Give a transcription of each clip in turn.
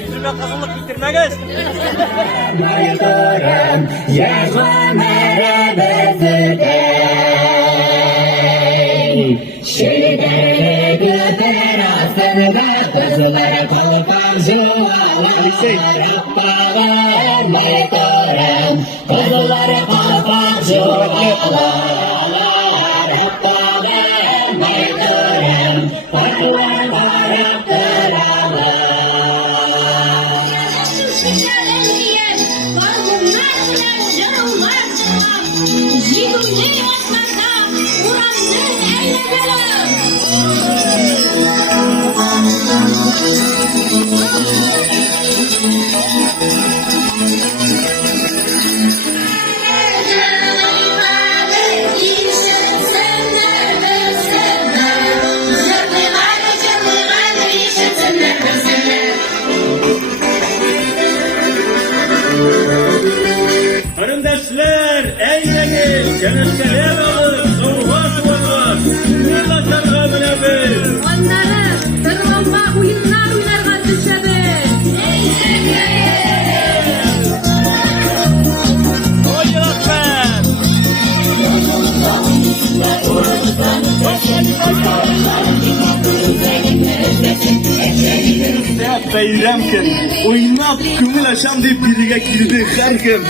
Yüzüme kızılık bitirmeniz. Kardeşler, eğlenin, gençler alın, soğuk olun, kırla karga bilebilir. Onları tırmanma oyunlar oynarga düşebiz. Oyunlar! Bayramken, oynab, ko'ngil açam deb biriga kirdi har kim.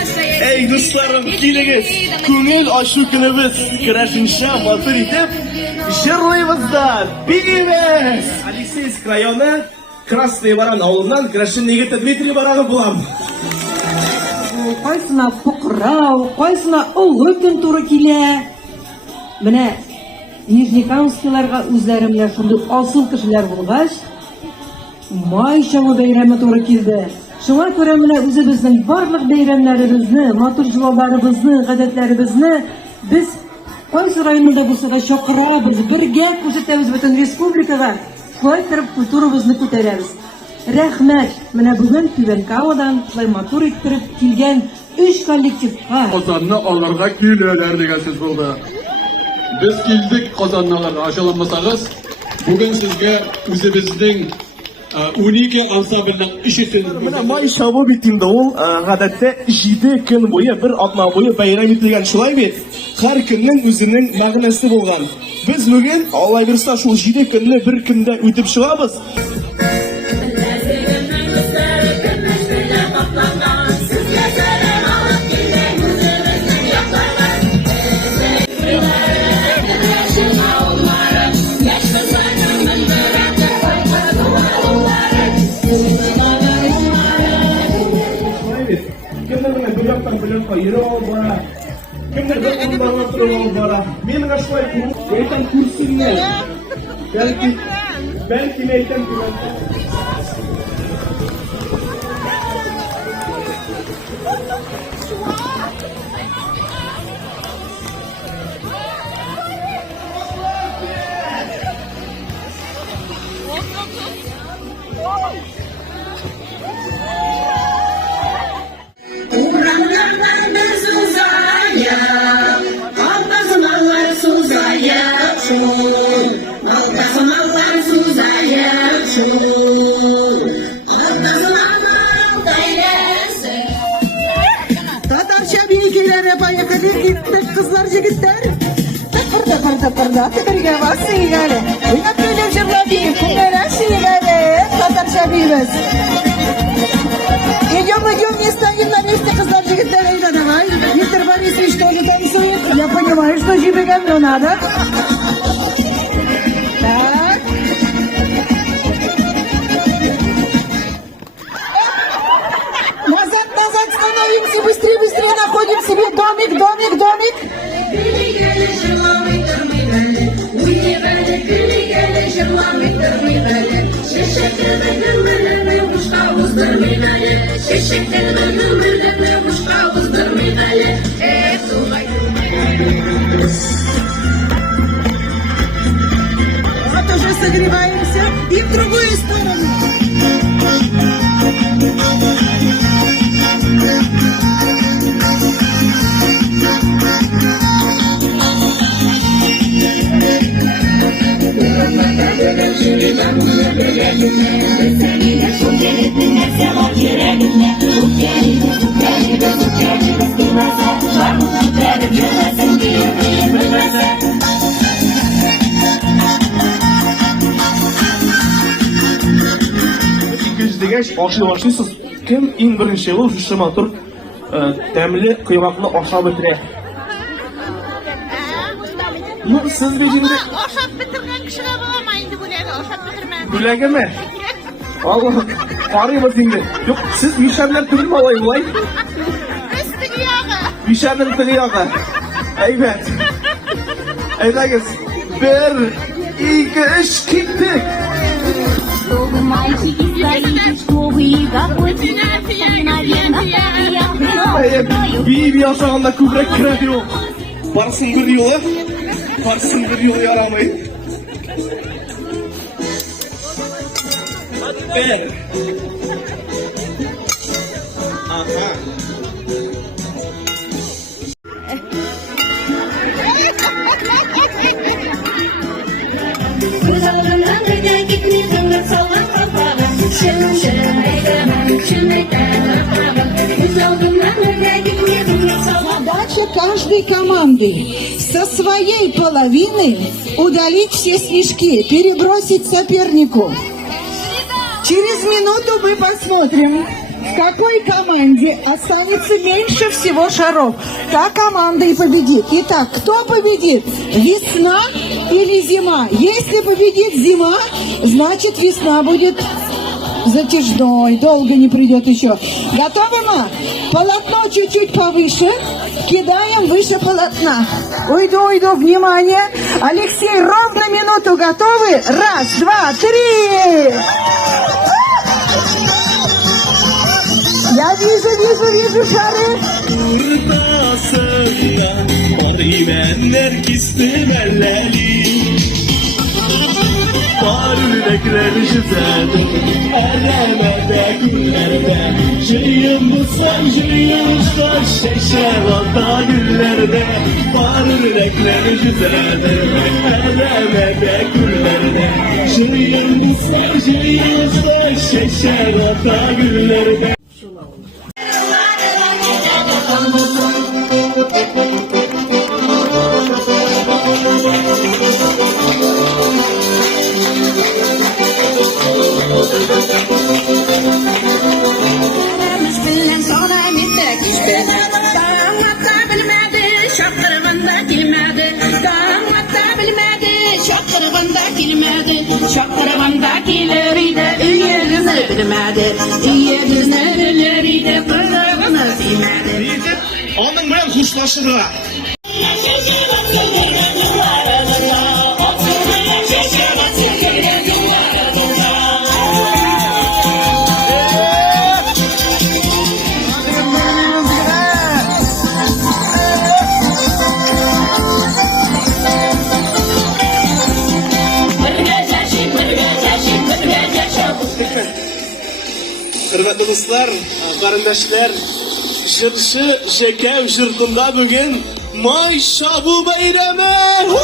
Ey do'stlarim, kelinglar, ko'ngil oshu kunimiz kurashishga motor etib, shirlaymizda. Biriz! Alexeysk rayoni Krasnoy Baran ауылынан Крашин Никита Дмитрий Баранов булам. Кайсына фукрау, кайсына олы көн туры килә. Менә Нижнекамскиларга үзләре белән шундый асыл кешеләр булгач, май чаңы бәйрәме туры килде. Шуңа күрә менә үзебезнең барлык бәйрәмнәребезне, матур җавапларыбызны, гадәтләребезне без кайсы районда булса да чакырабыз, бергә күрсәтәбез бөтен республикага. Шулай итеп культурабызны күтәрәбез. Рәхмәт. Менә бүген Түбән Камадан шулай матур иттереп килгән 3 коллективка. Казанны аларга киләләр дигән сүз булды. Без килдек Казанны аларга, ачыламасагыз, бүген сезгә үзебезнең унике ансамбльнең ишетен. Менә май чабу бит инде ул, гадәттә 7 көн буе, бер атна буе бәйрәм ителгән, шулай бит? Һәр көннең үзенең мәгънәсе булган. Без бүген Аллаһ бирсә шул 7 көнне бер көндә үтеп чыгабыз. Kimler yürüyor bana, kimler dokunmalar duruyor bana. Benim aşkım eğitim kursu ne? Belki eğitim kursu. Tatarça bilgilere bayakalı gittik kızlar jigitler. Tıkırda tıkırga basın gale. Uynat böyle jırlabi kumlara şiğale. Tatarça bilmez. Идем, не станем на месте, кызлар жигиттер, эй, давай. Мистер Борисович тоже танцует. Я понимаю, что жибегам, но надо. Так. Вот уже согреваемся и в другую сторону. Degach oshni boshlaysiz. Kim eng birinchi bo'lib shishima turib ta'mli quymoqni oshab o'tiray. Yo'q, siz deganda Oshab bitirgan kishilar bo'lmaydi bo'ladi, oshab bitirmaydi. bilagimi? Allah, qori bo'lsingi. Yo'q, siz mishablar turma voy. Üstüge yağı. Mishabning tili yo'q. Aybat. Aydagiz. 1, 2, 3 ketdik. Чтобы мальчики стоите в школе, какой Bir yaşağında kübrek kiredi yok. Varsın bir yola. Varsın bir yola yaramayın. Bir. Aha. Göz aldığından öyle gitmeyi zıngır sallan kapalı. Şın şın eylemem, şın eylemem. Göz aldığından öyle gitmeyi zıngır sallan. Задача каждой команды со своей половины удалить все снежки, перебросить сопернику. Через минуту мы посмотрим, в какой команде останется меньше всего шаров. Та команда и победит. Итак, кто победит? Весна или зима? Если победит зима, значит весна будет затяжной, долго не придет еще. Готовы мы? Полотно чуть-чуть повыше. Кидаем выше полотна. Уйду, внимание. Алексей, ровно минуту готовы? 1, 2, 3. Я вижу шары. Kurtasına Kodimenler kistimerleri Parülekler jüzede Eremede güllerde Jıyım buslan jıyım uçtaş Şeşer alta güllerde Parülekler jüzede Eremede güllerde Jıyım buslan jıyım uçtaş Şeşer alta güllerde Şakırvandakileri de üyeliğini bilmedi. Üyeliğini de kırığını bilmedi. Onun bilen kuşlaşırlar. Hürmetli dostlar, kardeşler, jırşı, jekev jırtında bugün May Şabu Bayrami!